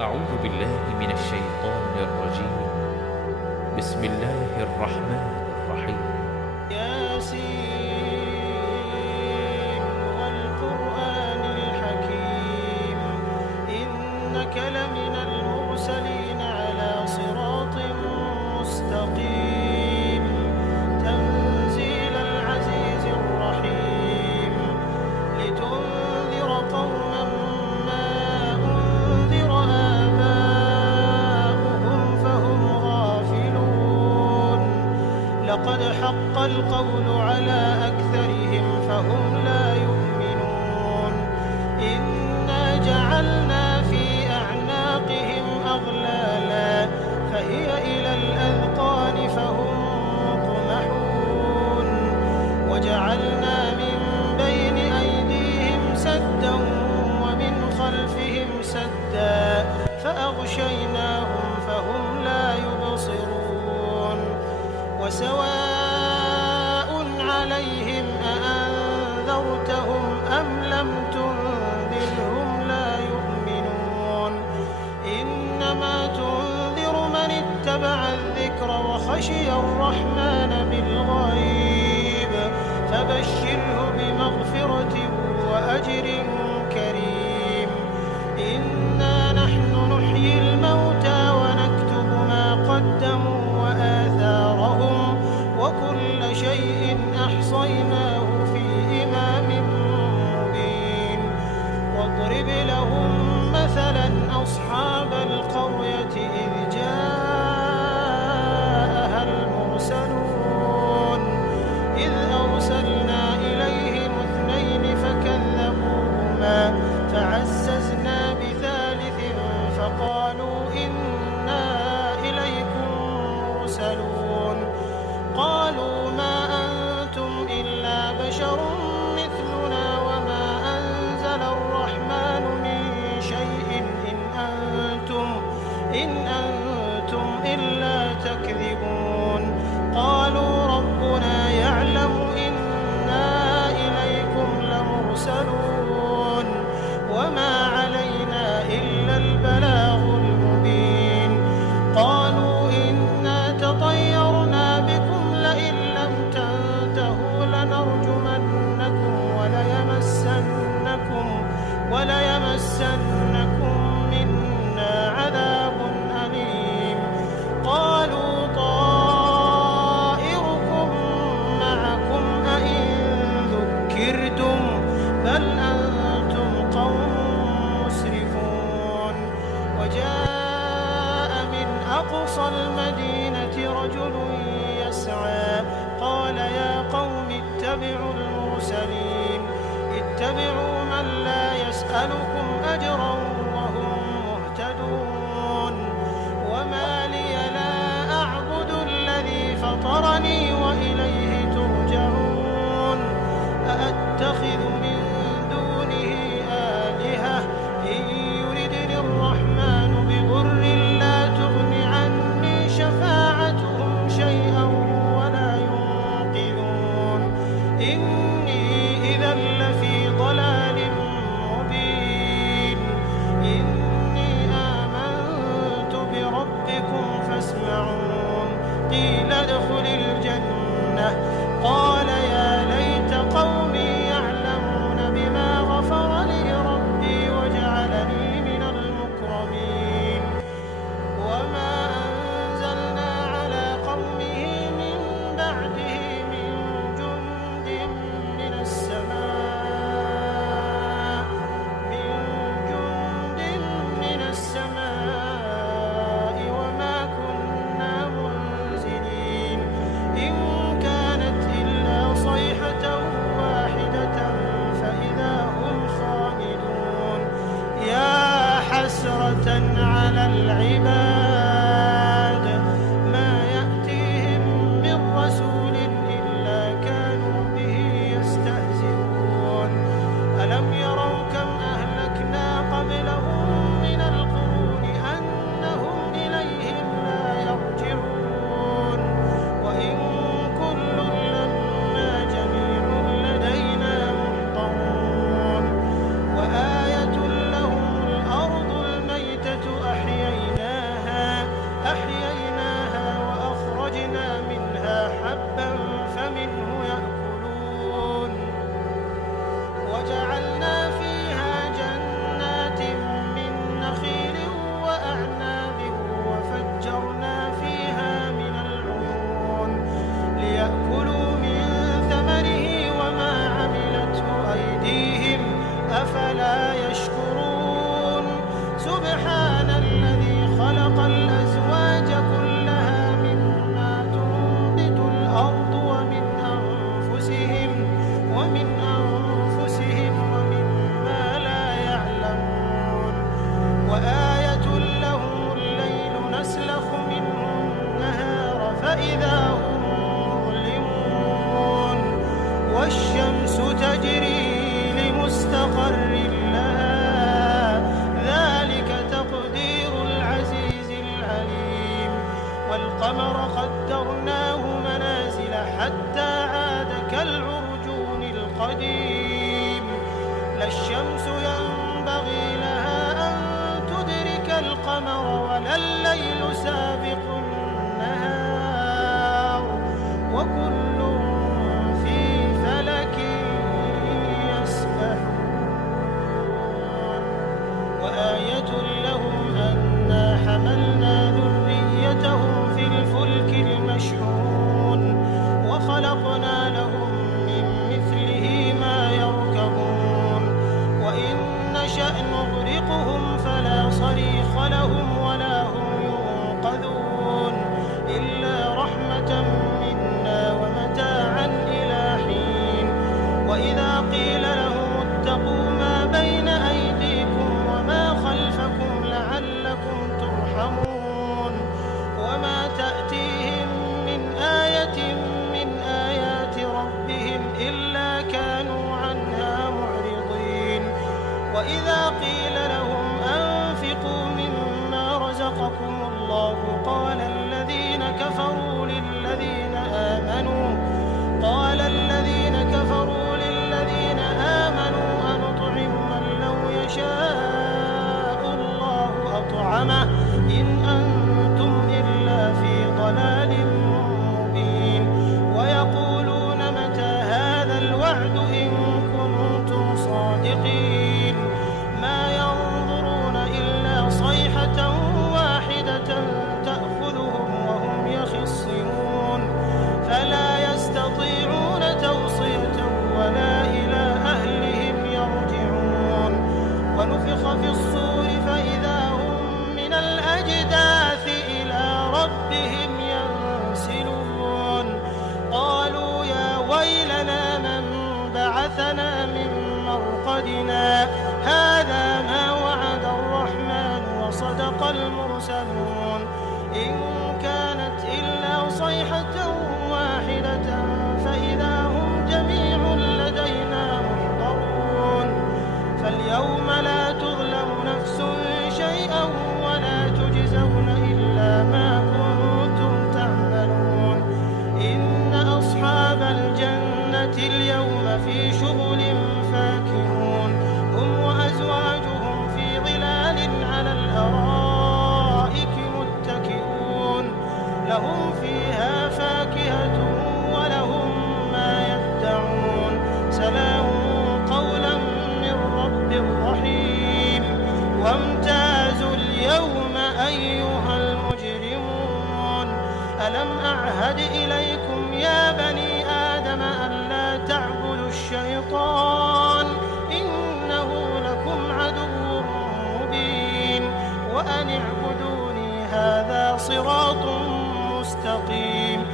أعوذ بالله من الشيطان الرجيم. بسم الله الرحمن الرحيم. ياسين والقرآن الحكيم إنك لمن المرسلين على صراط مستقيم تنزيل العزيز الرحيم لتنذر قوما ما أنذر آباؤهم فهم غافلون لقد حق القول على أكثرهم فهم لا يؤمنون إنا جعلنا في أعناقهم أغلالا فهي إلى الأذقان فهم مقمحون وجعلنا من بين أيديهم سدا ومن خلفهم سدا فأغشيناهم فهم لا يبصرون وسواء عليهم أأنذرتهم أم لم تنذرهم لا يؤمنون إنما تنذر من اتبع الذكر وخشي الرحمن بالغيب فبشره بمغفرة وأجر كريم إنا نحن نحيي الموتى ونكتب ما قدموا وآثارهم وكل شيء أحصيناه في إمام مبين واضرب لهم مثلا أصحاب القرية إذ جاءها المرسلون إذ أرسلنا إليهم اثنين فكذبوهما فعززنا بثالث فقالوا إنا إليكم مرسلون قالوا ما أنتم إلا بشر مثلنا وما أنزل الرحمن من شيء إن أنتم إلا تكذبون قالوا ربنا يعلم إنا إليكم لمرسلون وما علينا إلا البلاغ المبين قالوا إنا تطيرنا بكم لئن لم تنتهوا لنرجمنكم وليمسنكم منا عذاب أليم قالوا طائركم معكم أئن ذكرتم بل أنتم قوم مسرفون وجاء من أقصى المدينة رجل يسعى قال يا قوم اتبعوا المرسلين اتبعوا من لا يسألكم أجرا وهم مهتدون وما لي لا أعبد الذي فطرني وإليه ترجعون أأتخذ من دونه آلهة إن يردني الرحمن بضر لا تغن عني شفاعتهم شيئا ولا ينقذون إني إذا لفي ضلال مبين والقمر قدرناه منازل حتى عاد كالعرجون القديم لا الشمس ينبغي لها أن تدرك القمر ولا الليل سابق النهار وكل في فلك يسبحون وآية لهم أنا حملنا ذريتهم في الفلك المشحون وخلقنا لهم من مثله ما يركبون وإن نشأ نغرقهم فلا صريخ لهم ولا هم ينقذون إلا رحمة منا ومتاعا إلى حين وإذا قيل لهم اتقوا ما بين أيديكم وما خلفكم لعلكم ترحمون وما تأتيهم من آية من آيات ربهم إلا كانوا عنها معرضين وإذا قيل لهم أنفقوا مما رزقكم الله قال الذين كفروا للذين آمنوا أنطعم من لو يشاء الله أطعمه إن أنتم إلا في ضلال مبين ويقولون متى هذا الوعد إن كنتم صادقين ما ينظرون إلا صيحة واحدة تأخذهم وهم يخصمون فلا يستطيعون توصية ولا إلى أهلهم يرجعون ونفخ في الصور فإذا هم من الأجداث إلى ربهم ينسلون قالوا يا ويلنا من بعثنا من مرقدنا هذا ما وعد الرحمن وصدق المرسلون إن كانت إلا صيحة واحدة فإذا هم جميع لدينا محضرون فاليوم لا تظلم نفس شيئا ولا تجزون إلا ما كنتم تعملون إن أصحاب الجنة اليوم في شغل فاكهون هم وأزواجهم في ظلال على الأرائك متكئون لهم فيها فاكهة ولهم ما يدعون سلام قولا من رب رحيم وامتازوا اليوم أيها المجرمون ألم أعهد إليكم يا بني آدم ألا تعبدوا الشيطان إنه لكم عدو مبين وأن اعبدوني هذا صراط مستقيم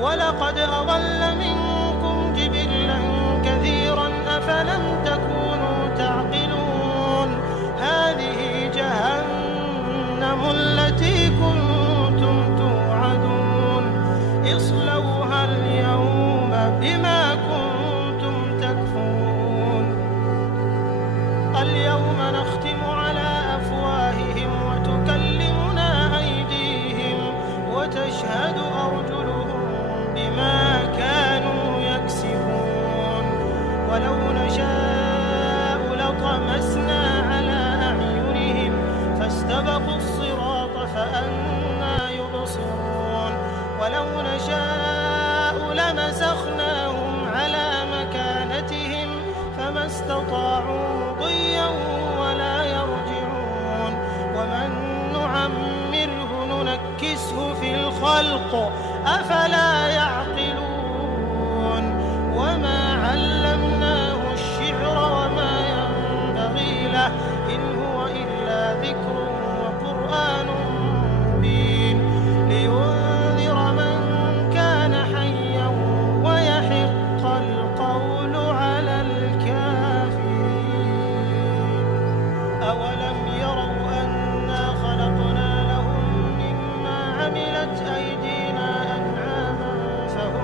ولقد أضل منكم جبلا كثيرا أفلم تكونوا تعقلون هذه جهنم التي كنتم توعدون اصلوها اليوم بما كنتم تكفرون اليوم نختم على أفواههم وتكلمنا أيديهم وتشهد أرجلهم بما كانوا يكسبون ولو نشاء لطمسنا على أعينهم فاستبقوا الصراط فأنى يبصرون ولو نشاء لمسخناهم على مكانتهم فما استطاعوا مضيا ولا يرجعون ومن نعمره ننكسه في الخلق أفلا يعقلون وما علمناه الشعر وما ينبغي له إن هو إلا ذكر وقرآن مبين لينذر من كان حيا ويحق القول على الكافرين أولم يروا أنا خلقنا لهم مما عملت أيدينا أنعاما فهم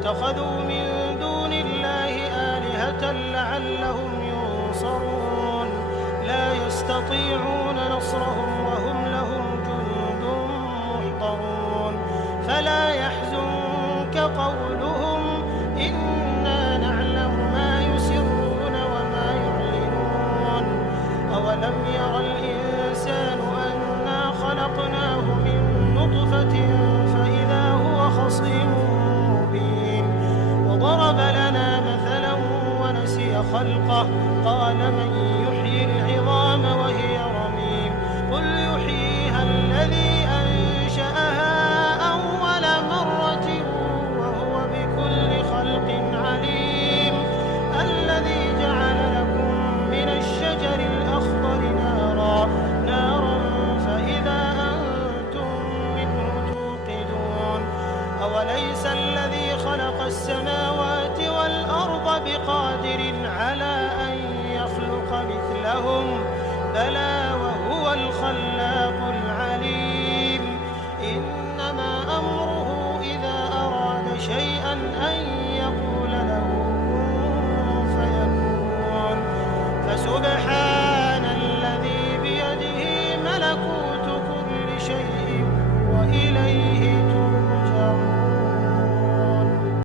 اتخذوا من دون الله آلهة لعلهم ينصرون لا يستطيعون نصرهم وهم لهم جند محضرون فلا يحزنك قولهم إنا نعلم ما يسرون وما يعلنون أولم ير الإنسان أنا خلقناه من نطفة فإذا هو خصيم مبين وضرب لنا مثلا ونسي خلقه قال من يحيي العظام وهي رميم قل يحييها الذي أنشأها أول مرة وهو بكل خلق عليم الذي جعل لكم من الشجر الأخضر نارا فإذا أنتم منه توقدون أوليس الذي خلق السماوات والأرض بقادر على أن يخلق مثلهم بلى وهو الخلاق العليم إنما أمره إذا أراد شيئا أن